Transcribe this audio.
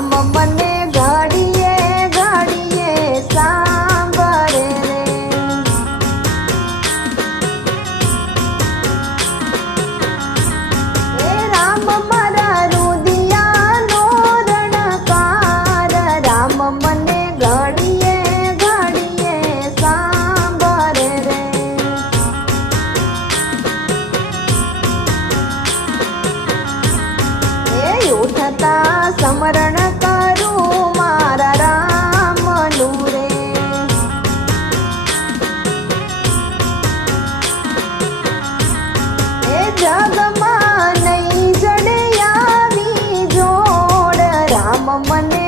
રામ મને ઘડીએ ઘડીએ સાંભળે રે. હે રામ મારા રુદિયાનો રણકાર, રામ મને ઘડીએ ઘડીએ સાંભળે રે. હે ઉઠતા સ્મરણ કરું મારા રામનું રે. હે જગમાં નહીં જડે આવી જોડ, રામ મને